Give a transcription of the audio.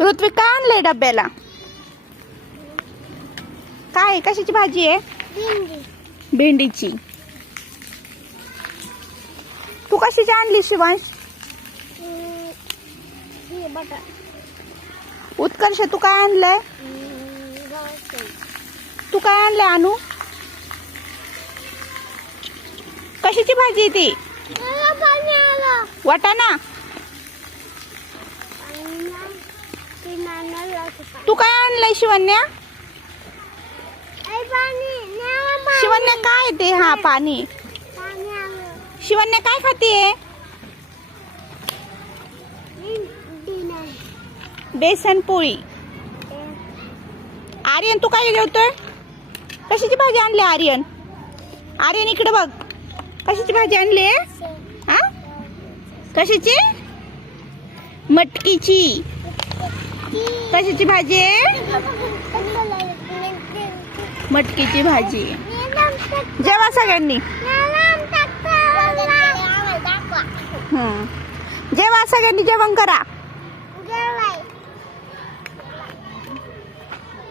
ऋत्विक काय आणलंय डब्याला? काय कशाची भाजी आहे? भेंडीची. तू कशाची आणली शिवांश? उत्कर्ष तू काय आणलंय? तू काय आणलंय अनु? कशाची भाजी आहे ती? वाटाणा. तू काय आणलंय शिवन्या? शिवन्या काय ते? हा पाणी. शिवन्या काय खातीये? बेसन पोळी. आर्यन तू काय जेवतोय? कशाची भाजी आणली आर्यन? आर्यन इकडे बघ. कशाची भाजी आणली? हा कशाची? मटकीची. कशाची भाजी आहे? मटकीची भाजी. जेवा सगळ्यांनी. जेवा सगळ्यांनी, जेवण करा.